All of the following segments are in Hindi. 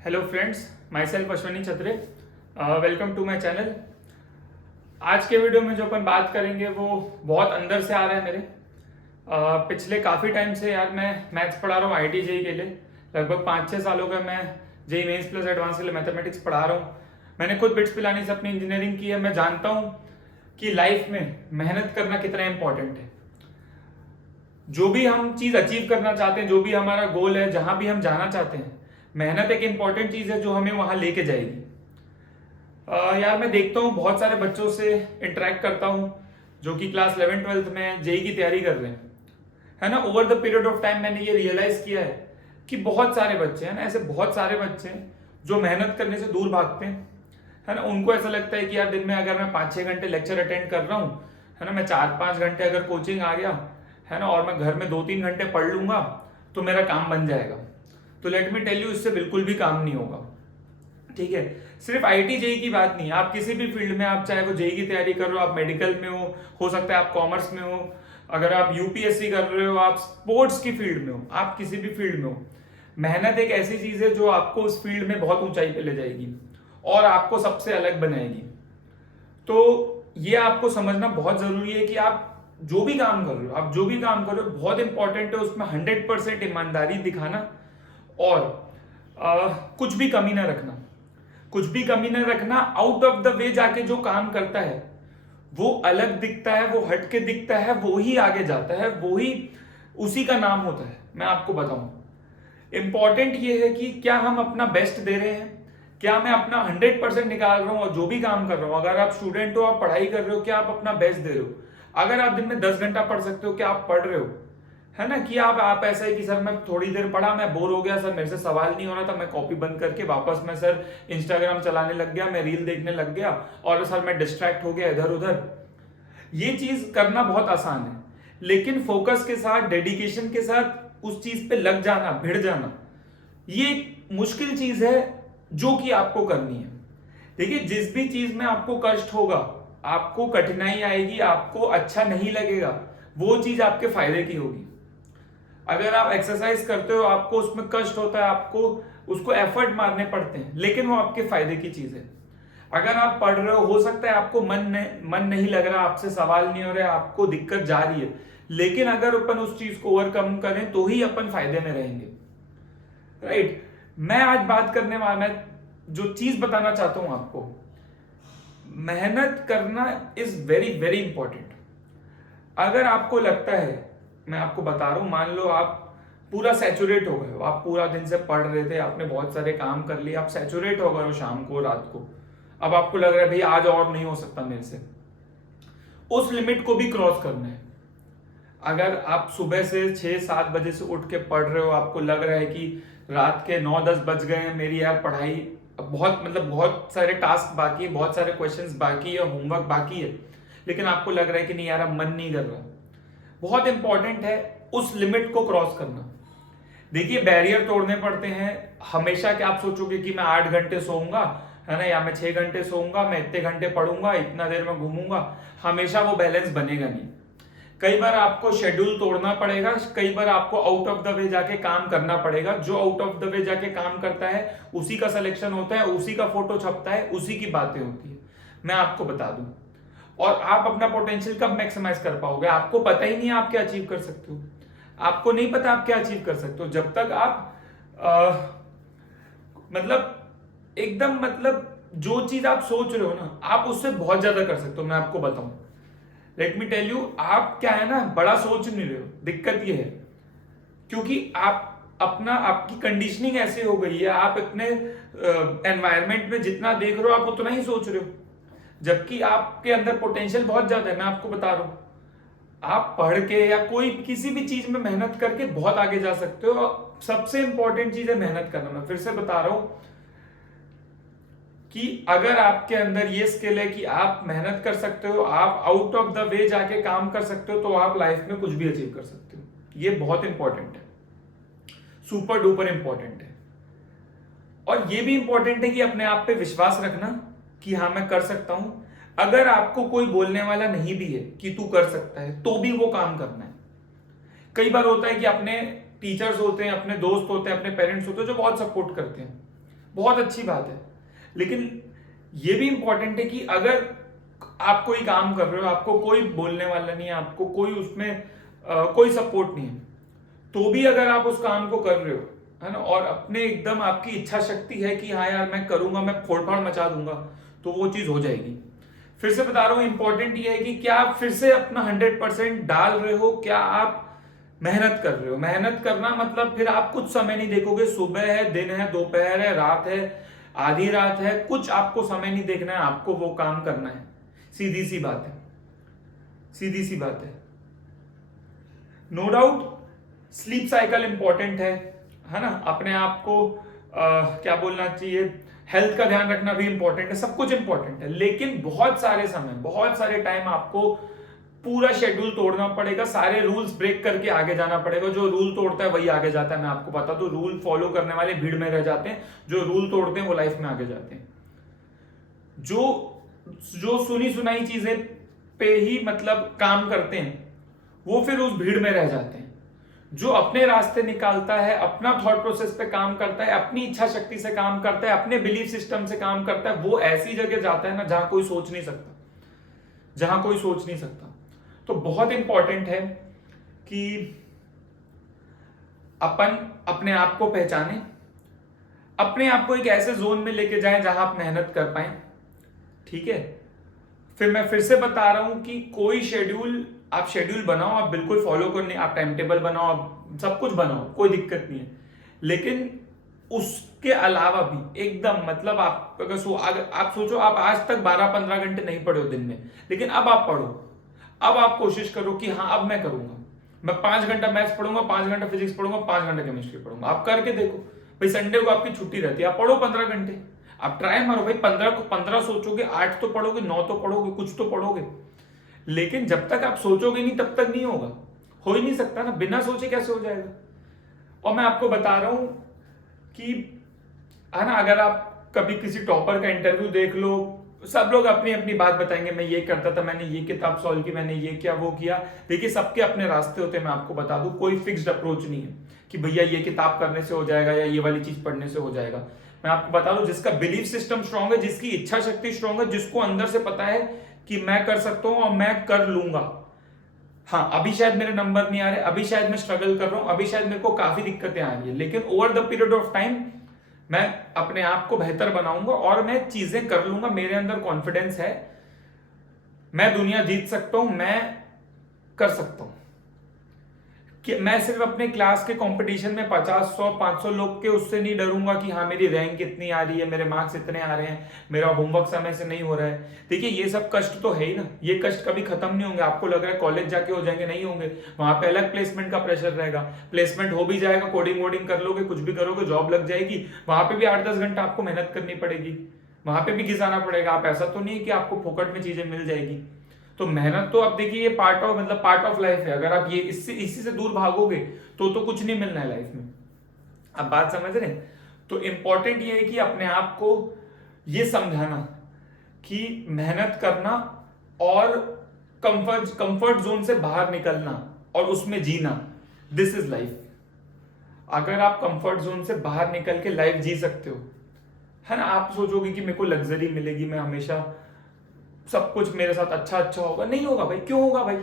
Hello friends, myself Ashwani Chhatre. Welcome to my channel. आज के वीडियो में जो अपन बात करेंगे वो बहुत अंदर से आ रहा है मेरे। पिछले काफ़ी टाइम से यार मैं मैथ्स पढ़ा रहा हूँ IIT जेई के लिए। लगभग 5-6 सालों का मैं जेई मेंस प्लस एडवांस के लिए मैथमेटिक्स पढ़ा रहा हूँ। मैंने खुद बिट्स पिलानी से अपनी इंजीनियरिंग की है। मैं जानता हूँ कि लाइफ में मेहनत करना कितना इंपॉर्टेंट है। जो भी हम चीज़ अचीव करना चाहते हैं, जो भी हमारा गोल है, जहाँ भी हम जाना चाहते हैं, मेहनत एक इंपॉर्टेंट चीज़ है जो हमें वहाँ लेके जाएगी। यार मैं देखता हूँ बहुत सारे बच्चों से इंटरेक्ट करता हूँ जो कि क्लास 11th-12th में जेई की तैयारी कर रहे हैं, है ना। Over the period of time मैंने ये रियलाइज किया है कि बहुत सारे बच्चे हैं ना, ऐसे बहुत सारे बच्चे हैं जो मेहनत करने से दूर भागते हैं, है ना। उनको ऐसा लगता है कि यार दिन में अगर मैं 5-6 घंटे लेक्चर अटेंड कर रहा हूँ, है ना, मैं 4-5 घंटे अगर कोचिंग आ गया, है ना, और मैं घर में 2-3 घंटे पढ़ लूंगा तो मेरा काम बन जाएगा। तो लेट मी टेल यू, इससे बिल्कुल भी काम नहीं होगा। ठीक है, सिर्फ IIT जेई की बात नहीं, आप किसी भी फील्ड में, आप चाहे वो जेई की तैयारी कर रहे हो, आप मेडिकल में हो सकता है आप कॉमर्स में हो, अगर आप यूपीएससी कर रहे हो, आप स्पोर्ट्स की फील्ड में हो, आप किसी भी फील्ड में हो, मेहनत एक ऐसी चीज है जो आपको उस फील्ड में बहुत ऊंचाई पे ले जाएगी और आपको सबसे अलग बनाएगी। तो ये आपको समझना बहुत जरूरी है कि आप जो भी काम कर रहे हो, आप जो भी काम कर रहे हो, बहुत इंपॉर्टेंट है उसमें 100% ईमानदारी दिखाना और कुछ भी कमी ना रखना। कुछ भी कमी ना रखना। आउट ऑफ द वे जाके जो काम करता है वो अलग दिखता है, वो हट के दिखता है, वो ही आगे जाता है, वो ही उसी का नाम होता है। मैं आपको बताऊं, इंपॉर्टेंट ये है कि क्या हम अपना बेस्ट दे रहे हैं, क्या मैं अपना 100% निकाल रहा हूं और जो भी काम कर रहा हूं। अगर आप स्टूडेंट हो, आप पढ़ाई कर रहे हो, क्या आप अपना बेस्ट दे रहे हो। अगर आप दिन में 10 घंटा पढ़ सकते हो, क्या आप पढ़ रहे हो, है ना। कि आप ऐसा है कि सर मैं थोड़ी देर पढ़ा, मैं बोर हो गया, सर मेरे से सवाल नहीं हो रहा था, मैं कॉपी बंद करके वापस मैं सर इंस्टाग्राम चलाने लग गया, मैं रील देखने लग गया और सर मैं डिस्ट्रैक्ट हो गया इधर उधर। ये चीज करना बहुत आसान है, लेकिन फोकस के साथ, डेडिकेशन के साथ उस चीज पे लग जाना, भिड़ जाना, ये एक मुश्किल चीज है जो कि आपको करनी है। देखिए, जिस भी चीज में आपको कष्ट होगा, आपको कठिनाई आएगी, आपको अच्छा नहीं लगेगा, वो चीज आपके फायदे की होगी। अगर आप एक्सरसाइज करते हो, आपको उसमें कष्ट होता है, आपको उसको एफर्ट मारने पड़ते हैं, लेकिन वो आपके फायदे की चीज है। अगर आप पढ़ रहे हो सकता है आपको मन नहीं लग रहा, आपसे सवाल नहीं हो रहा, आपको दिक्कत जा रही है, लेकिन अगर अपन उस चीज को ओवरकम करें तो ही अपन फायदे में रहेंगे, राइट। मैं आज बात करने वाला, मैं जो चीज बताना चाहता हूं आपको, मेहनत करना इज वेरी वेरी इंपॉर्टेंट। अगर आपको लगता है, मैं आपको बता रहा हूं, मान लो आप पूरा सैचुरेट हो गए हो, आप पूरा दिन से पढ़ रहे थे, आपने बहुत सारे काम कर लिए, आप सैचुरेट हो गए हो शाम को, रात को, अब आपको लग रहा है भाई आज और नहीं हो सकता मेरे से, उस लिमिट को भी क्रॉस करना है। अगर आप सुबह से 6-7 बजे से उठ के पढ़ रहे हो, आपको लग रहा है कि रात के 9-10 बज गए हैं, मेरी यार पढ़ाई बहुत, मतलब बहुत सारे टास्क बाकी है, बहुत सारे क्वेश्चंस बाकी है, होमवर्क बाकी है, लेकिन आपको लग रहा है कि नहीं यार अब मन नहीं कर रहा, बहुत इंपॉर्टेंट है उस लिमिट को क्रॉस करना। देखिए, बैरियर तोड़ने पड़ते हैं। हमेशा क्या आप सोचोगे कि मैं 8 घंटे सोऊंगा, है ना, या मैं 6 घंटे सोऊंगा, मैं इतने घंटे पढ़ूंगा, इतना देर में घूमूंगा, हमेशा वो बैलेंस बनेगा नहीं। कई बार आपको शेड्यूल तोड़ना पड़ेगा, कई बार आपको आउट ऑफ द वे जाके काम करना पड़ेगा। जो आउट ऑफ द वे जाके काम करता है उसी का सिलेक्शन होता है, उसी का फोटो छपता है, उसी की बातें होती है। मैं आपको बता दूं, और आप अपना पोटेंशियल कब मैक्सिमाइज कर पाओगे, आपको पता ही नहीं है आप क्या अचीव कर सकते हो। आपको नहीं पता आप क्या अचीव कर सकते हो जब तक आप मतलब एकदम, मतलब जो चीज आप सोच रहे हो ना, आप उससे बहुत ज्यादा कर सकते हो। मैं आपको बताऊं, लेट मी टेल यू, आप क्या है ना, बड़ा सोच नहीं रहे हो। दिक्कत ये है क्योंकि आप अपना, आपकी कंडीशनिंग ऐसे हो गई है, आप अपने एनवायरमेंट में जितना देख रहे हो आप उतना ही सोच रहे हो, जबकि आपके अंदर पोटेंशियल बहुत ज्यादा है। मैं आपको बता रहा हूं, आप पढ़ के या कोई किसी भी चीज में मेहनत करके बहुत आगे जा सकते हो। सबसे इंपॉर्टेंट चीज है मेहनत करना। मैं फिर से बता रहा हूं कि अगर आपके अंदर ये स्किल है कि आप मेहनत कर सकते हो, आप आउट ऑफ द वे जाके काम कर सकते हो, तो आप लाइफ में कुछ भी अचीव कर सकते हो। ये बहुत इंपॉर्टेंट है, सुपर डुपर इंपॉर्टेंट है। और ये भी इंपॉर्टेंट है कि अपने आप पे विश्वास रखना कि हाँ मैं कर सकता हूं। अगर आपको कोई बोलने वाला नहीं भी है कि तू कर सकता है, तो भी वो काम करना है। कई बार होता है कि अपने टीचर्स होते हैं, अपने दोस्त होते हैं, अपने पेरेंट्स होते हैं जो बहुत सपोर्ट करते हैं, बहुत अच्छी बात है। लेकिन ये भी इंपॉर्टेंट है कि अगर आप कोई काम कर रहे हो, आपको कोई बोलने वाला नहीं है, आपको कोई उसमें कोई सपोर्ट नहीं है, तो भी अगर आप उस काम को कर रहे हो, है ना, और अपने एकदम आपकी इच्छा शक्ति है कि हाँ यार मैं करूंगा, मैं फोड़फाड़ मचा दूंगा, तो वो चीज हो जाएगी। फिर से बता रहा हूं, इंपॉर्टेंट ये है कि क्या आप फिर से अपना 100% डाल रहे हो, क्या आप मेहनत कर रहे हो। मेहनत करना मतलब फिर आप कुछ समय नहीं देखोगे, सुबह है, दिन है, दोपहर है, रात है, आधी रात है, कुछ आपको समय नहीं देखना है, आपको वो काम करना है। सीधी सी बात है, सीधी सी बात है। No doubt sleep cycle important है ना, अपने आप को क्या बोलना चाहिए, हेल्थ का ध्यान रखना भी इंपॉर्टेंट है, सब कुछ इंपॉर्टेंट है। लेकिन बहुत सारे समय, बहुत सारे टाइम आपको पूरा शेड्यूल तोड़ना पड़ेगा, सारे रूल्स ब्रेक करके आगे जाना पड़ेगा। जो रूल तोड़ता है वही आगे जाता है। मैं आपको बता दूं, रूल फॉलो करने वाले भीड़ में रह जाते हैं, जो रूल तोड़ते हैं वो लाइफ में आगे जाते हैं। जो जो सुनी सुनाई चीजें पे ही मतलब काम करते हैं, वो फिर उस भीड़ में रह जाते हैं। जो अपने रास्ते निकालता है, अपना थॉट प्रोसेस पे काम करता है, अपनी इच्छा शक्ति से काम करता है, अपने बिलीफ सिस्टम से काम करता है, वो ऐसी जगह जाता है ना जहां कोई सोच नहीं सकता, जहां कोई सोच नहीं सकता। तो बहुत इंपॉर्टेंट है कि अपन अपने आप को पहचाने, अपने आप को एक ऐसे जोन में लेके जाएं जहां आप मेहनत कर पाए। ठीक है, फिर मैं फिर से बता रहा हूं कि कोई शेड्यूल, आप शेड्यूल बनाओ, आप बिल्कुल फॉलो करने, आप टाइम टेबल बनाओ, आप सब कुछ बनाओ, कोई दिक्कत नहीं है। लेकिन उसके अलावा भी एकदम मतलब आप अगर आप सोचो, आप आज तक 12-15 घंटे नहीं पढ़े हो दिन में, लेकिन अब आप पढ़ो। अब आप कोशिश करो कि हाँ अब मैं करूंगा, मैं 5 घंटा मैथ्स पढ़ूंगा, 5 घंटा फिजिक्स पढ़ूंगा, 5 घंटा केमिस्ट्री पढ़ूंगा। आप करके देखो भाई, संडे को आपकी छुट्टी रहती है, आप पढ़ो 15 घंटे, आप ट्राई मारो भाई। 15 को 15 सोचोगे, 8 तो पढ़ोगे, 9 तो पढ़ोगे, कुछ तो पढ़ोगे। लेकिन जब तक आप सोचोगे नहीं तब तक नहीं होगा, हो ही नहीं सकता ना, बिना सोचे कैसे हो जाएगा। और मैं आपको बता रहा हूं कि है ना, अगर आप कभी किसी टॉपर का इंटरव्यू देख लो, सब लोग अपनी अपनी बात बताएंगे, मैं ये करता था, मैंने ये किताब सॉल्व की, मैंने ये किया, वो किया। देखिए सबके अपने रास्ते होते हैं। मैं आपको बता दूं, कोई फिक्स्ड अप्रोच नहीं है कि भैया ये किताब करने से हो जाएगा या ये वाली चीज पढ़ने से हो जाएगा। मैं आपको बता दूं, जिसका बिलीफ सिस्टम स्ट्रांग है, जिसकी इच्छा शक्ति स्ट्रांग है, जिसको अंदर से पता है कि मैं कर सकता हूं और मैं कर लूंगा। हाँ, अभी शायद मेरे नंबर नहीं आ रहे, अभी शायद मैं स्ट्रगल कर रहा हूं, अभी शायद मेरे को काफी दिक्कतें आ रही है, लेकिन over the period of time मैं अपने आप को बेहतर बनाऊंगा और मैं चीजें कर लूंगा। मेरे अंदर कॉन्फिडेंस है, मैं दुनिया जीत सकता हूं, मैं कर सकता हूं। कि मैं सिर्फ अपने क्लास के कंपटीशन में 50, 100, 500 लोग के उससे नहीं डरूंगा कि हाँ मेरी रैंक इतनी आ रही है, मेरे मार्क्स इतने आ रहे हैं, मेरा होमवर्क समय से नहीं हो रहा है। देखिए ये सब कष्ट तो है ही ना, ये कष्ट कभी खत्म नहीं होंगे। आपको लग रहा है कॉलेज जाके हो जाएंगे, नहीं होंगे। वहां पे अलग प्लेसमेंट का प्रेशर रहेगा, प्लेसमेंट हो भी जाएगा, कोडिंग वोडिंग कर लोगे, कुछ भी करोगे, जॉब लग जाएगी, वहां पे भी 8-10 घंटा आपको मेहनत करनी पड़ेगी, वहां पे भी घिसाना पड़ेगा। आप ऐसा तो नहीं है कि आपको फोकट में चीजें मिल जाएगी। तो मेहनत तो अब देखिए ये पार्ट ऑफ लाइफ है। अगर आप ये इसी से दूर भागोगे तो कुछ नहीं मिलना है लाइफ में। अब बात समझ रहे हैं? तो इंपॉर्टेंट ये है कि अपने आप को ये समझाना कि मेहनत करना और कंफर्ट जोन से बाहर निकलना और उसमें जीना, दिस इज लाइफ। अगर आप कंफर्ट जोन से बाहर निकल के लाइफ जी सकते हो, है ना, आप सोचोगे कि मेरे को लग्जरी मिलेगी, मैं हमेशा सब कुछ मेरे साथ अच्छा अच्छा होगा। नहीं होगा भाई, क्यों होगा भाई?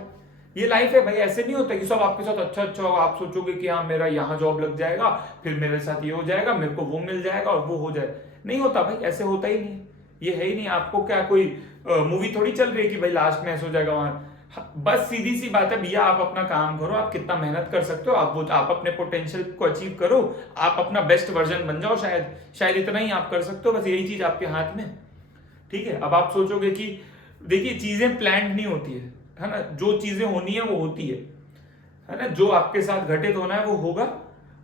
ये लाइफ है भाई, ऐसे नहीं होता कि सब आपके साथ अच्छा अच्छा होगा। आप सोचोगे कि हाँ मेरा यहाँ जॉब लग जाएगा, फिर मेरे साथ ये हो जाएगा, मेरे को वो मिल जाएगा और वो हो जाएगा। नहीं होता भाई, ऐसे होता ही नहीं, ये है ही नहीं। आपको क्या कोई मूवी थोड़ी चल रही है कि भाई लास्ट में ऐसा हो जाएगा वहां। बस सीधी सी बात है भैया, आप अपना काम करो, आप कितना मेहनत कर सकते हो, आप अपने पोटेंशियल को अचीव करो, आप अपना बेस्ट वर्जन बन जाओ। शायद इतना ही आप कर सकते हो, बस यही चीज आपके हाथ में। ठीक है, अब आप सोचोगे कि देखिए चीजें प्लान्ड नहीं होती है ना, जो चीजें होनी है वो होती है ना, जो आपके साथ घटित होना है वो होगा,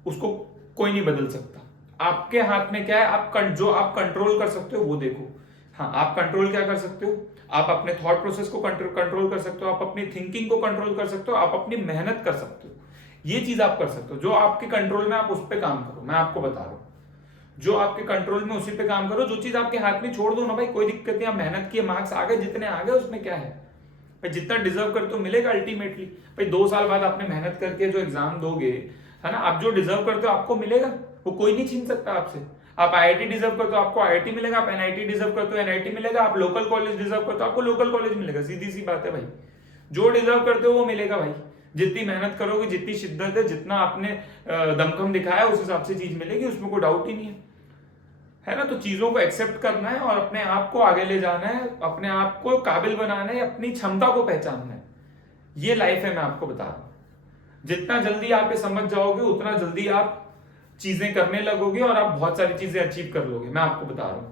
उसको कोई नहीं बदल सकता। आपके हाथ में क्या है, जो आप कंट्रोल कर सकते हो वो देखो। हाँ, आप कंट्रोल क्या कर सकते हो? आप अपने थॉट प्रोसेस को कंट्रोल कर सकते हो, आप अपनी थिंकिंग को कंट्रोल कर सकते हो, आप अपनी मेहनत कर सकते हो। ये चीज आप कर सकते हो, जो आपके कंट्रोल में, आप उस पर काम करो। मैं आपको बता रहा हूं, जो आपके कंट्रोल में उसी पे काम करो। जो चीज आपके हाथ में छोड़ दो ना भाई, कोई दिक्कत नहीं, आप मेहनत किए, मार्क्स आ गए जितने आ गए, उसमें क्या है भाई? जितना डिजर्व करते हो मिलेगा अल्टीमेटली। भाई 2 साल बाद आपने मेहनत करके जो एग्जाम दोगे, है ना, आप जो डिजर्व करते हो आपको मिलेगा, वो कोई नहीं छीन सकता आपसे। आप आईआईटी डिजर्व करते हो, आपको आईआईटी मिलेगा। आप एनआईटी डिजर्व करते हो, एनआईटी मिलेगा। आप लोकल कॉलेज डिजर्व करते हो, आपको लोकल कॉलेज मिलेगा। सीधी सी बात है भाई, जो डिजर्व करते हो वो मिलेगा भाई। जितनी मेहनत करोगे, जितनी शिद्दत है, जितना आपने दमखम दिखाया, उस हिसाब से चीज मिलेगी, उसमें कोई डाउट ही नहीं है ना। तो चीजों को एक्सेप्ट करना है और अपने आप को आगे ले जाना है, अपने आप को काबिल बनाना है, अपनी क्षमता को पहचानना है। ये लाइफ है, मैं आपको बता रहा हूं। जितना जल्दी आप ये समझ जाओगे, उतना जल्दी आप चीजें करने लगोगे और आप बहुत सारी चीजें अचीव कर लोगे, मैं आपको बता रहा हूं।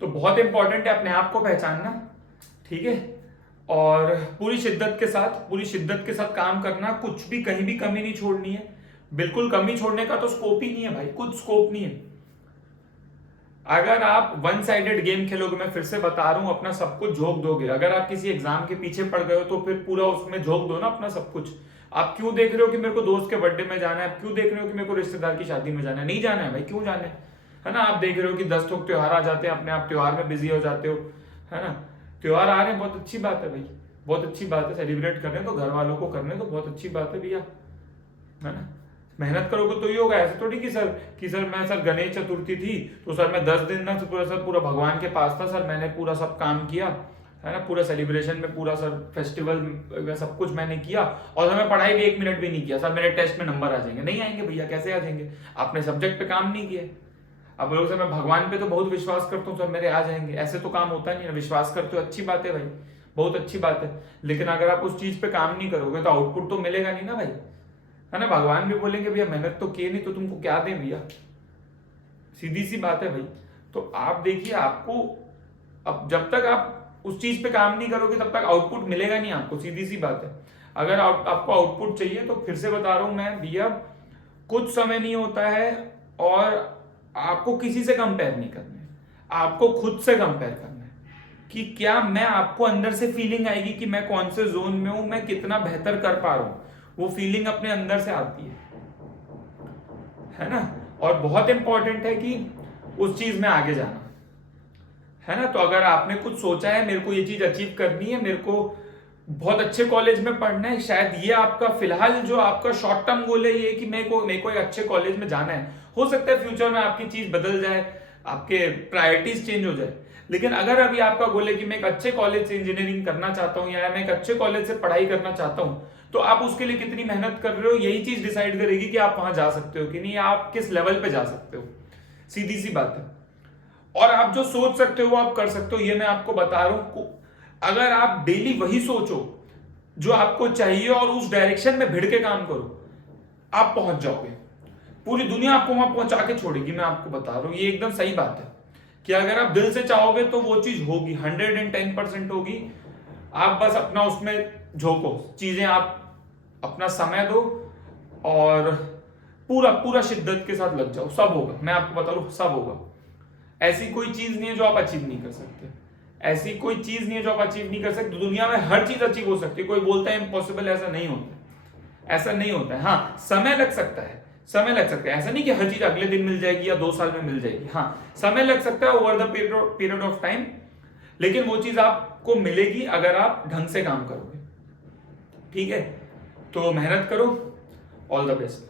तो बहुत इंपॉर्टेंट है अपने आप को पहचानना, ठीक है। और पूरी शिद्दत के साथ काम करना, कुछ भी कहीं भी कमी नहीं छोड़नी है। बिल्कुल कमी छोड़ने का तो स्कोप ही नहीं है भाई, कुछ स्कोप नहीं है। अगर आप वन साइडेड गेम खेलोगे, मैं फिर से बता रहा हूं, अपना सब कुछ झोंक दोगे। अगर आप किसी एग्जाम के पीछे पड़ गए हो तो फिर पूरा उसमें झोंक दो ना अपना सब कुछ। आप क्यों देख रहे हो कि मेरे को दोस्त के बर्थडे में जाना है, आप क्यों देख रहे हो कि मेरे को रिश्तेदार की शादी में जाना है? नहीं जाना है भाई, क्यों जाना है ना। आप देख रहे हो कि 10 ठोक त्योहार आ जाते हैं, अपने आप त्योहार में बिजी हो जाते हो, है ना। त्योहार आ रहे हैं, बहुत अच्छी बात है भाई, बहुत अच्छी बात है। सेलिब्रेट कर रहे हैं तो घर वालों को करने तो बहुत अच्छी बात है भैया, है ना। मेहनत करोगे तो ही होगा। ऐसे थोड़ी कि सर मैं सर गणेश चतुर्थी थी तो सर मैं 10 दिन ना पूरा भगवान के पास था सर, मैंने पूरा सब काम किया, है ना, पूरा सेलिब्रेशन में पूरा सर फेस्टिवल में सब कुछ मैंने किया और सर मैं पढ़ाई भी 1 मिनट भी नहीं किया सर, मेरे टेस्ट में नंबर आ जाएंगे। नहीं आएंगे भैया, कैसे आ जाएंगे? आपने सब्जेक्ट पे काम नहीं किया। अब बोलोगे सर मैं भगवान पे तो बहुत विश्वास करता हूँ सर, मेरे आ जाएंगे। ऐसे तो काम होता नहीं है। विश्वास करते हो, अच्छी बात है भाई, बहुत अच्छी बात है। लेकिन अगर आप उस चीज पे काम नहीं करोगे तो आउटपुट तो मिलेगा नहीं ना भाई, है ना। भगवान भी बोलेंगे भैया मेहनत तो किए नहीं तो तुमको क्या दें भैया, सीधी सी बात है भाई। तो आप देखिए, आपको अब जब तक आप उस चीज पे काम नहीं करोगे तब तक आउटपुट मिलेगा नहीं आपको, सीधी सी बात है। अगर आपको आउटपुट चाहिए तो फिर से बता रहा हूं मैं भैया, कुछ समय नहीं होता है और आपको किसी से कंपेयर नहीं करना है, आपको खुद से कंपेयर करना है कि क्या मैं, आपको अंदर से फीलिंग आएगी कि मैं कौन से जोन में हूं, मैं कितना बेहतर कर पा रहा हूं। वो फीलिंग अपने अंदर से आती है ना। और बहुत इंपॉर्टेंट है कि उस चीज में आगे जाना, है ना। तो अगर आपने कुछ सोचा है, मेरे को ये चीज अचीव करनी है, मेरे को बहुत अच्छे कॉलेज में पढ़ना है, शायद ये आपका फिलहाल जो आपका शॉर्ट टर्म गोल है ये कि मेरे को एक अच्छे कॉलेज में जाना है। हो सकता है फ्यूचर में आपकी चीज बदल जाए, आपके प्रायोरिटीज चेंज हो जाए। लेकिन अगर अभी आपका गोल है कि मैं एक अच्छे कॉलेज से इंजीनियरिंग करना चाहता हूं या मैं एक अच्छे कॉलेज से पढ़ाई करना चाहता हूं, तो आप उसके लिए कितनी मेहनत कर रहे हो, यही चीज डिसाइड करेगी कि आप वहां जा सकते हो कि नहीं, आप किस लेवल पे जा सकते हो, सीधी सी बात है। और आप जो सोच सकते हो वो आप कर सकते हो, ये मैं आपको बता रहा हूं। अगर आप डेली वही सोचो जो आपको चाहिए और उस डायरेक्शन में भिड़ के काम करो, आप पहुंच जाओगे। पूरी दुनिया आपको वहां पहुंचा के छोड़ेगी, मैं आपको बता रहा हूं, ये एकदम सही बात है कि अगर आप दिल से चाहोगे तो वो चीज होगी, 110% होगी। आप बस अपना उसमें झोंको, चीजें आप अपना समय दो और पूरा पूरा शिद्दत के साथ लग जाओ, सब होगा। मैं आपको बता रहा हूं, सब होगा। ऐसी कोई चीज नहीं है जो आप अचीव नहीं कर सकते, ऐसी कोई चीज नहीं है जो आप अचीव नहीं कर सकते। दुनिया में हर चीज अचीव हो सकती है। कोई बोलता है इम्पॉसिबल, ऐसा नहीं होता, ऐसा नहीं होता है। हाँ, समय लग सकता है, समय लग सकता है। ऐसा नहीं कि हर चीज अगले दिन मिल जाएगी या 2 साल में मिल जाएगी। हाँ, समय लग सकता है over the period of time, लेकिन वो चीज आपको मिलेगी अगर आप ढंग से काम करोगे, ठीक है। तो मेहनत करो, ऑल द बेस्ट।